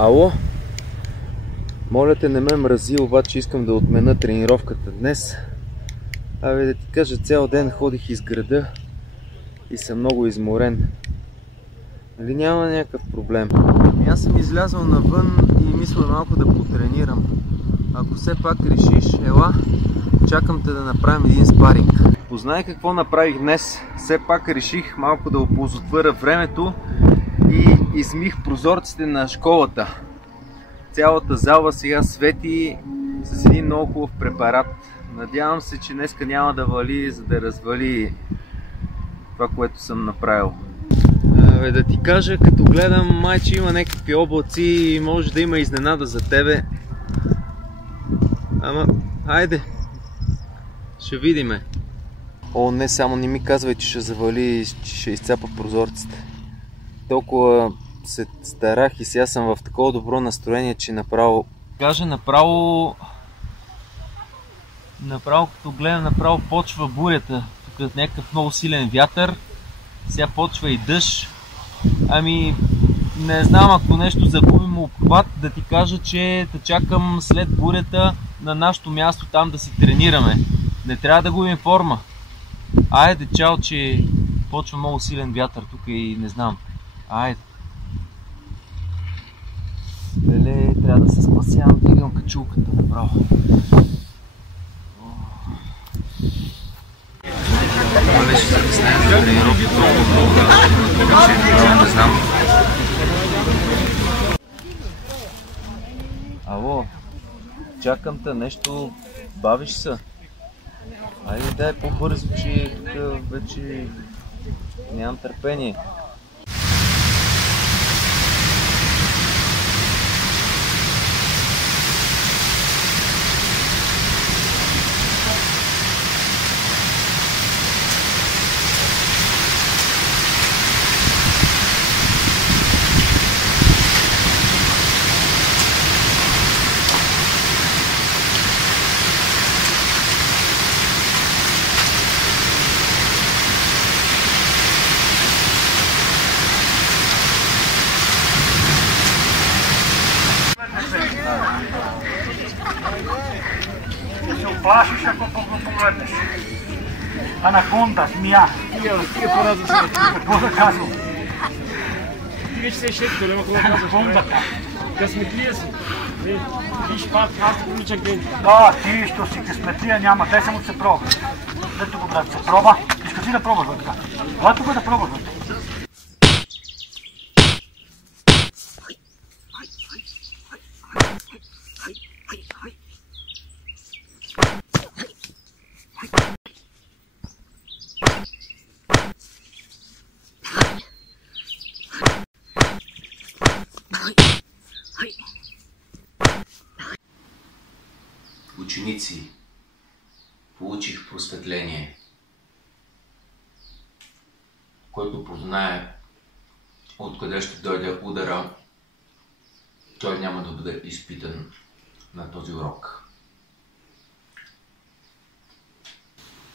Ало? Моля те, не ме мрази, обаче искам да отмена тренировката днес. Абе да ти кажа, цял ден ходих из града и съм много изморен. Нали няма някакъв проблем? Аз съм излязъл навън и мисля малко да потренирам. Ако все пак решиш, ела, чакам те да направим един спаринг. Познай какво направих днес. Все пак реших малко да оползотворя времето и измих прозорците на школата. Цялата зала сега свети с един много хубав препарат. Надявам се, че днеска няма да вали, за да развали това, което съм направил. Да ти кажа, като гледам, майче има някакви облаци и може да има изненада за тебе. Ама, хайде, ще видиме. О, не, само не ми казвай, че ще завали, че ще изцапа прозорците. Толкова се старах и сега съм в такова добро настроение, че направо... Направо като гледам, направо почва бурята. Тук е някакъв много силен вятър. Сега почва и дъжд. Ами, не знам, ако нещо загубим обхват, да ти кажа, че да чакам след бурята на нашото място там да си тренираме. Не трябва да губим форма. Айде, чао, че почва много силен вятър тук и не знам. Айде. Леле, трябва да се спасявам, дигам качулката направо. Това беше закъснение за тренировка толкова много, така че не знам. Ало, чакам те, нещо бавиш се. Айде дай по-бързо, че тук вече нямам търпение. Се оплашиш, ако погледнеш. Анаконда, змия. Какво да казвам? Ти вече се шеф, няма какво да казваш. Анакондата. Късметлия си. Виж пак, аз те приличах ден. Да, ти, що си късметлия няма. Дай само да се пробва. Ето го, брат, се пробва. Искаш ли да пробваш, бе, така? Ела тук да пробваш, бе. Ученици, получих просветление, който познае откъде ще дойде удара, той няма да бъде изпитан на този урок.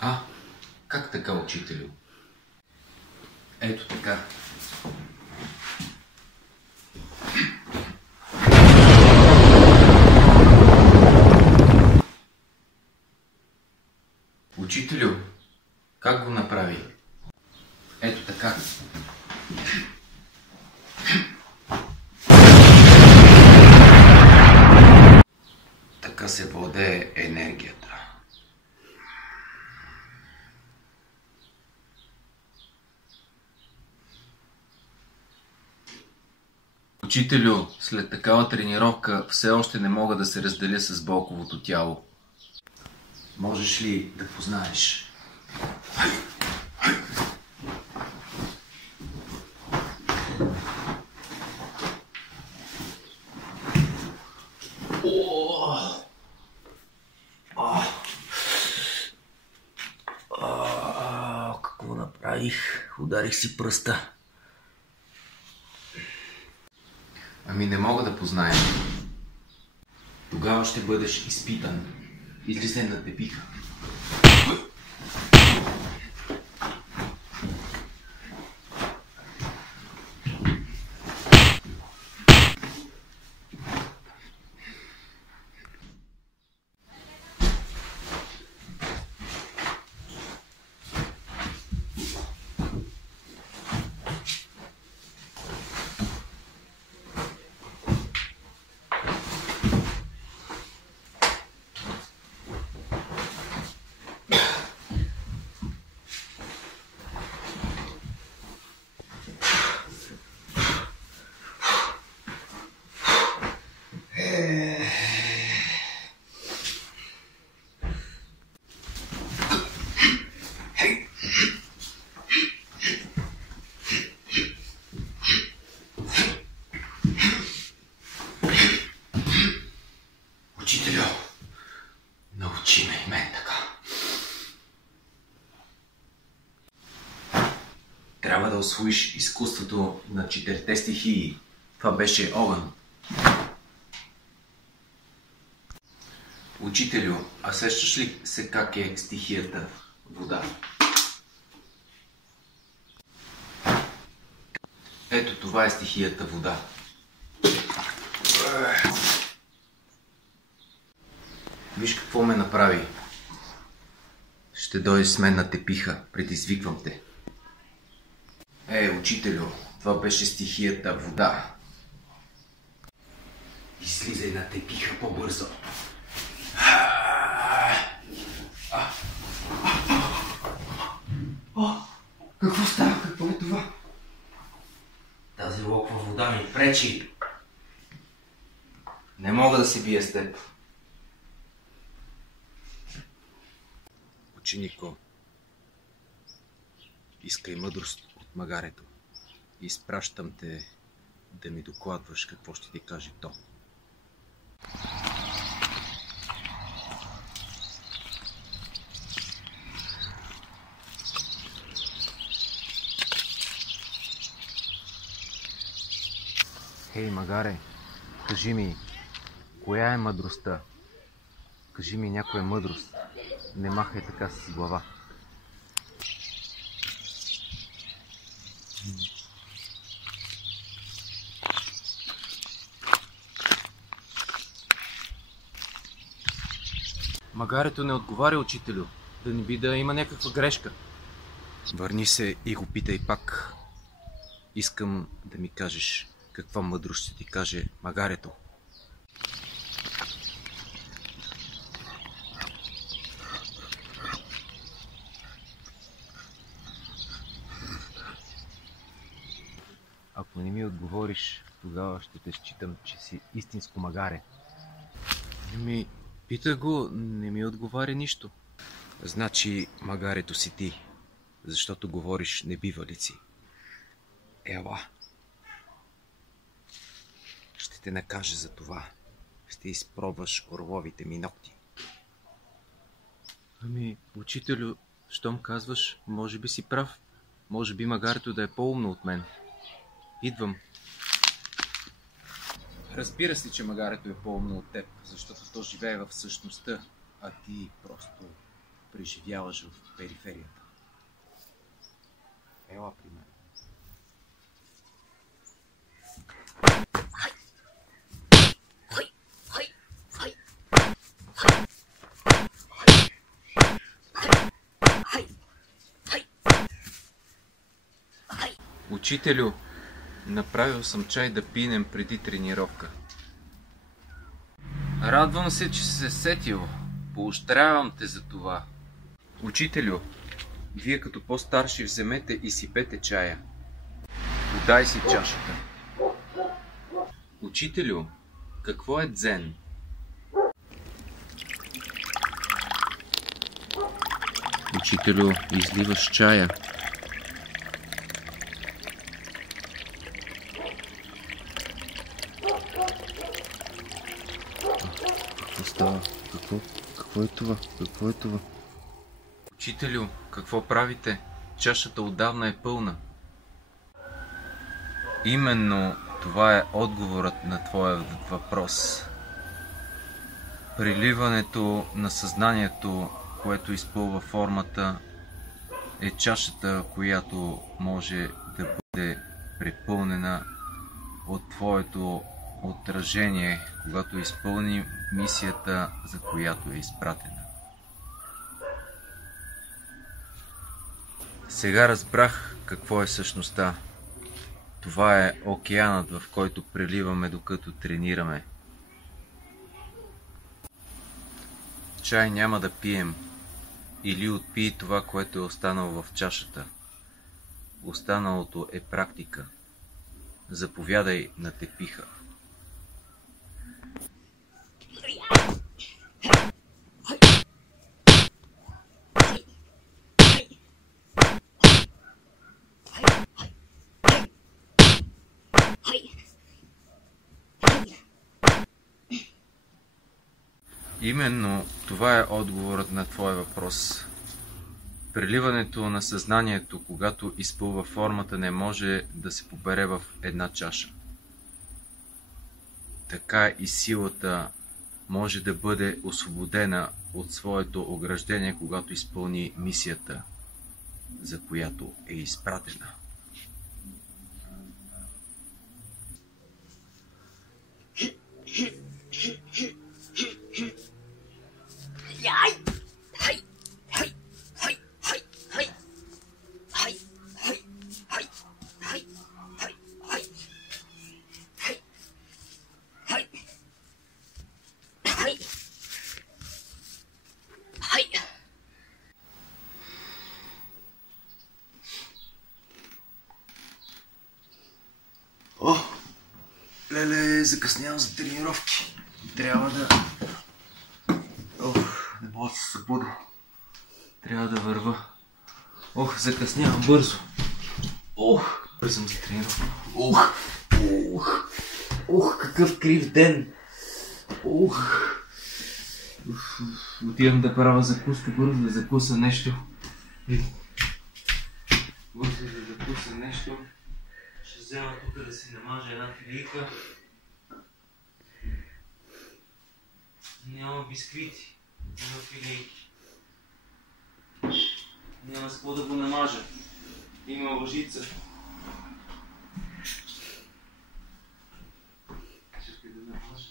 А, как така, учителю? Ето така. Учителю, как го направи? Ето така. Така се владее енергията. Учителю, след такава тренировка все още не мога да се разделя с болковото тяло. Можеш ли да познаеш? Какво направих? Ударих си пръста. Ами не мога да позная. Тогава ще бъдеш изпитан. Излизай на тепиха. и мен така. Трябва да усвоиш изкуството на 4 стихии. Това беше огън. Учителю, а сещаш ли се как е стихията вода? Ето това е стихията вода. Виж какво ме направи. Ще дойдеш с мен на тепиха, предизвиквам те. Учителю, това беше стихията вода. Излизай на тепиха по-бързо. Какво става? Какво е това? Тази локва вода ми пречи. Не мога да се бия с теб. Ученико, искай мъдрост от магарето. Изпращам те да ми докладваш какво ще ти каже то. Хей, магаре, кажи ми, коя е мъдростта? Кажи ми някоя мъдрост. Не махай така с глава. Магарето не отговаря, учителю. Да не би да има някаква грешка. Върни се и го питай пак. Искам да ми кажеш каква мъдрост ще ти каже магарето. Ако не ми отговориш, тогава ще те считам, че си истинско магаре. Питах го, не ми отговаря нищо. Значи магарето си ти, защото говориш небивалици. Ела. Ще те накажа за това. Ще изпробваш орловите ми ногти. Учителю, щом казваш, може би си прав. Може би магарето да е по-умно от мен. Идвам. Разбира се, че магарето е по-умно от теб, защото то живее в същността, а ти просто преживяваш в периферията. Ела при мен. Учителю, направил съм чай да пинем преди тренировка. Радвам се, че се сетил. Поощрявам те за това. Учителю, вие като по-старши вземете и сипете чая. Подай си чашата. Учителю, какво е дзен? Учителю, изливаш чая. Какво става? Какво е това? Какво е това? Учителю, какво правите? Чашата отдавна е пълна. Именно това е отговорът на твоя въпрос. Преливането на съзнанието, което изпълва формата, е чашата, която може да бъде препълнена от твоето отражение, когато изпълни мисията, за която е изпратена. Сега разбрах какво е същността. Това е океанът, в който преливаме докато тренираме. Чай няма да пием. Или отпий това, което е останало в чашата. Останалото е практика. Заповядай на тепиха. Именно това е отговорът на твой въпрос. Преливането на съзнанието, когато изпълва формата, не може да се побере в една чаша. Така и силата може да бъде освободена от своето ограждение, когато изпълни мисията, за която е изпратена. О, леле, закъснявам за тренировки. Трябва да... не мога да се събуда. Трябва да върва. Закъснявам бързо. Бързам за тренировка. Какъв крив ден. Отивам да правя закуска, бързо да закуса нещо. Ще взема тук да си намажа една филийка. Няма бисквити, няма филийки. Няма с какво да го намажа. Има лъжица. Чакай да намажа.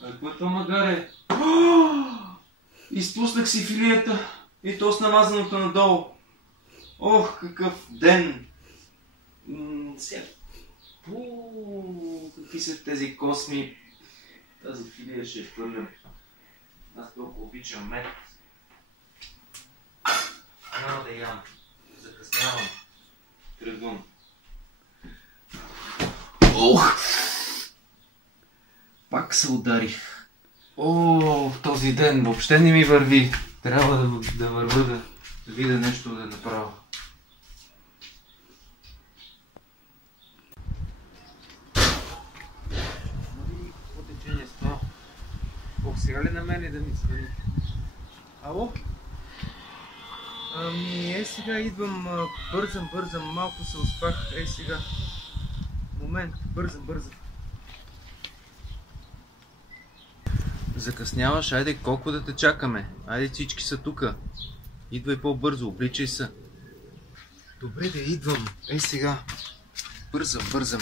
Какво е това, магаре? Изпуснах си филията и то с намазаното надолу. Какъв ден! Какви са тези косми? Тази филия ще е хвърлям. Аз толкова обичам мед. Няма да ям. Закъснявам. Тръгвам. Пак се ударих. Този ден въобще не ми върви. Трябва да върва, да видя нещо да направя. Какво течение с това? Сега ли на мен да ми звъни? Ало? Сега идвам. Бързам, малко се успах. Сега. Момент, бързам. Закъсняваш, айде, колко да те чакаме? Айде, всички са тука. Идвай по-бързо, обличай се. Добре, да идвам. Сега. Бързам.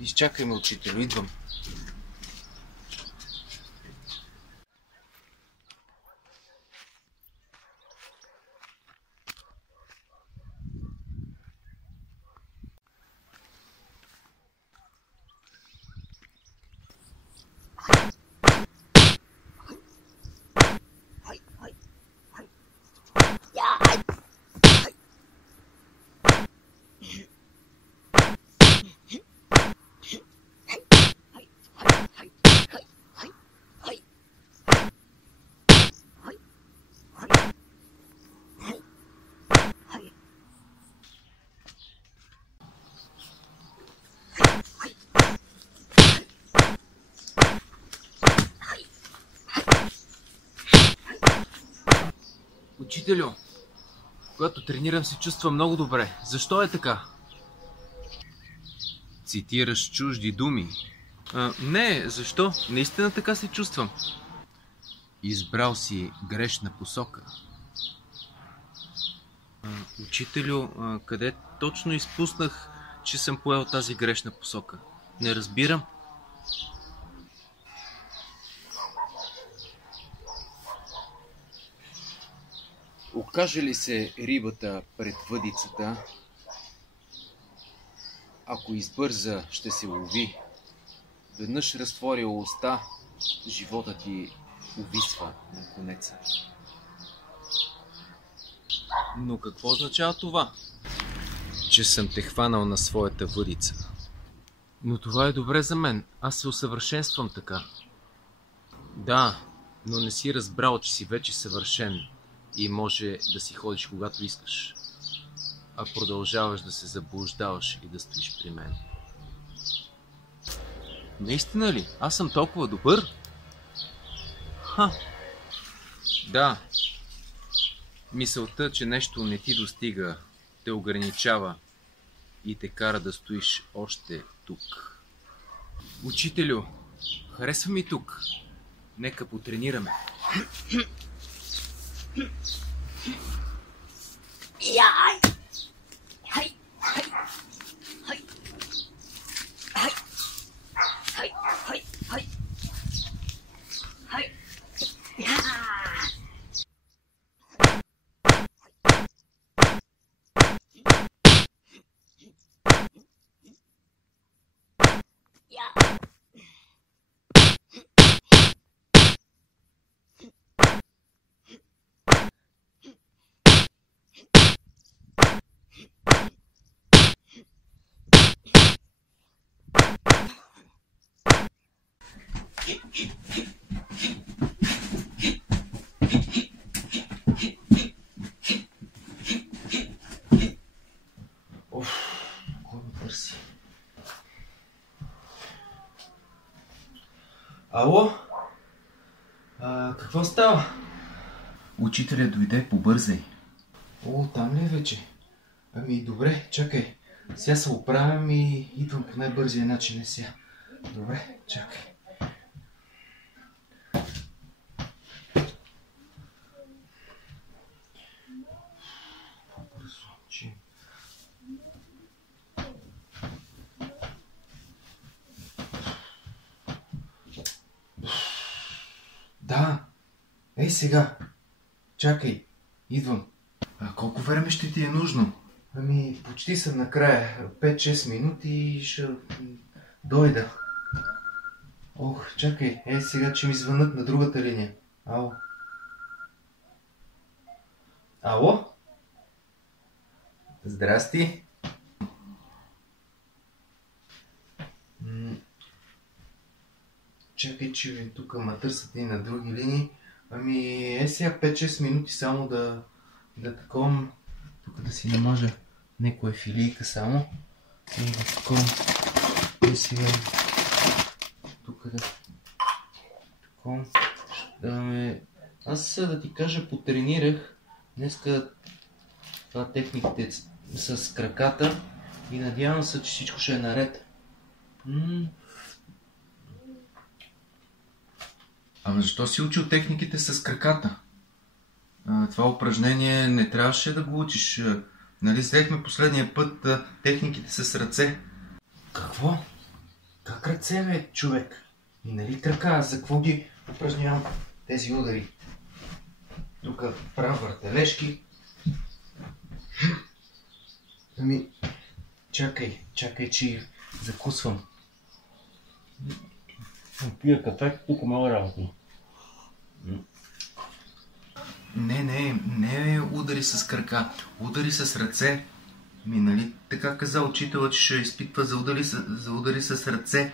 Изчакай ме, учителю, идвам. Учителю, когато тренирам се чувствам много добре. Защо е така? Цитираш чужди думи. Не, защо? Наистина така се чувствам. Избрал си грешна посока. Учителю, къде точно изпуснах, че съм поел тази грешна посока? Не разбирам. Окаже ли се рибата пред въдицата, ако избърза, ще се лови. Веднъж разтворил уста, живота ти увисва на конеца. Но какво означава това? Че съм те хванал на своята въдица. Но това е добре за мен. Аз се усъвършенствам така. Да, но не си разбрал, че си вече съвършен и може да си ходиш когато искаш, а продължаваш да се заблуждаваш и да стоиш при мен. Наистина ли? Аз съм толкова добър? Ха! Да. Мисълта, че нещо не ти достига, те ограничава и те кара да стоиш още тук. Учителю, харесва ми тук. Нека потренираме. Кой ме търси? Ало? Какво става? Учителя дойде, побързай. О, там ли е вече? Ами добре, чакай. Сега се оправям и идвам по най-бързия начин, не сега. Добре, чакай. По-бързо, че... Да, ей сега. Чакай, идвам. Колко време ще ти е нужно? Ами, почти съм накрая. 5-6 минути и ще дойда. Ох, чакай, ей сега, че ми звънат на другата линия. Ало? Ало? Здрасти. Чакай, че тук ма търсят и на други линии. Ами, сега 5-6 минути само да таковам. Тук да си намажа някоя филийка само. И да таковам. И сега тук да таковам. Аз да ти кажа, потренирах днеска това техниките с краката и надявам се, че всичко ще е наред. Ама защо си учил техниките с краката? Това упражнение не трябваше да го учиш. Нали взехме последния път техниките с ръце? Какво? Как ръце, бе, човек? И нали крака? За какво ги упражнявам тези удари? Тук правя въртележки. Ами, чакай, че закусвам. Пия кафе, тук мога работа. Не удари с крака, удари с ръце. Нали така каза учителът, че ще изпитва за удари с ръце.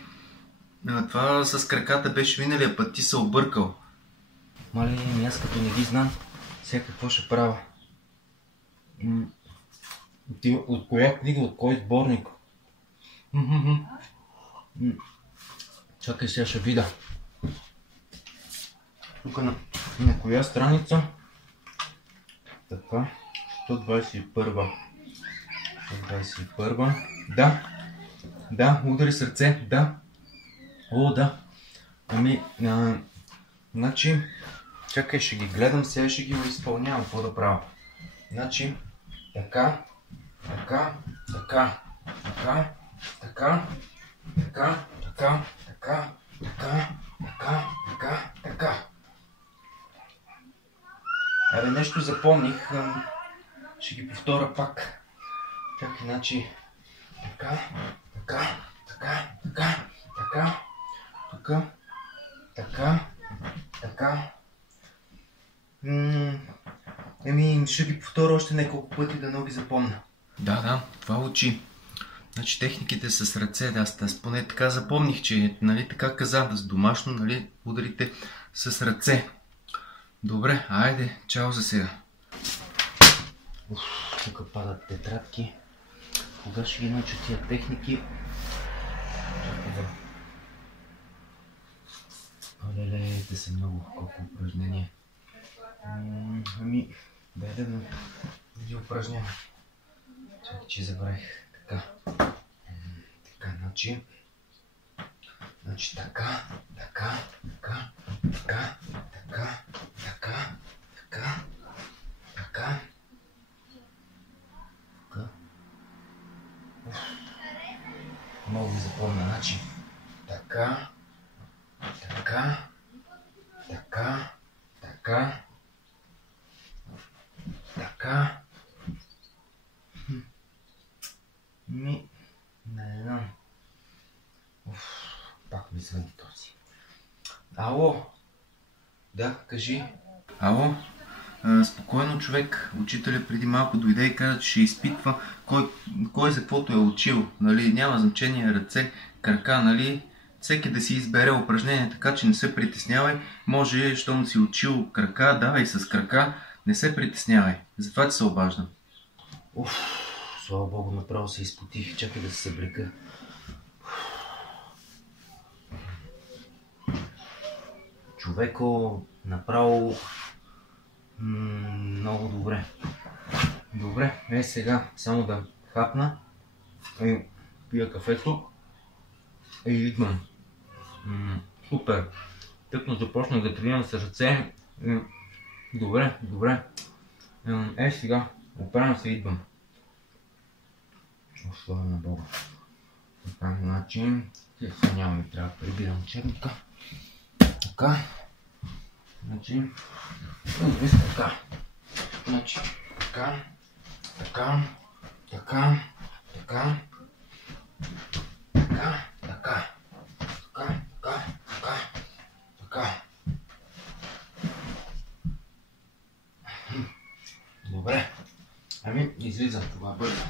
Това с краката беше миналия път, ти се объркал. Мале, аз като не ги знам, сега какво ще правя? Ти от коя книга, от кой сборник? Чакай, сега ще видя. Тук на коя страница? Така, 121. 121. Да, удари сърце, да. О, да. Ами, значи, чакай, ще ги гледам, сега ще ги изпълнявам, какво да правя. Значи, така. Абе, нещо запомних, ще ги повторя пак. Чакай, значи, така. Еми, ще ги повторя още няколко пъти, да не ги запомня. Да, това учи. Значи техниките с ръце, да, аз поне така запомних, че, нали, така каза, с домашно, нали, ударите с ръце. Добре, айде, чао за сега. Тук падат тетрадки. Кога ще ги науча тия техники? се много колко упражнения. Ами, дай да ги упражнявам. Чакай, че забравих. Така. Така, значи така, така, така, така, така, така, така, така, така. Много ви запомня, значи така, така, така, така, така. Не знам. Пак ми звъни този. Ало? Да, кажи. Ало? Спокойно, човек. Учителя преди малко дойде и каза, че ще изпитва кой за каквото е учил. Нали? Няма значение ръце, крака, нали? Всеки да си избере упражнение, така че не се притеснявай. Може, щом си учил крака, давай с крака. Не се притеснявай. Затова ти се обаждам. Слава Богу, направо се изпотих. Чакай да се съблека. Човеко, направо много добре. Добре, сега само да хапна и пия кафето и идвам. Супер. Тъкно започнах да тренирам с ръце. Добре. Сега, оправям се и идвам. Слава на Бога. Така, значи, сега няма ми трябва да прибирам учебника. Така. Значи, така. Значи, така, така, така, така, така, така, така, така, така. Добре. Ами, излизам това бързо.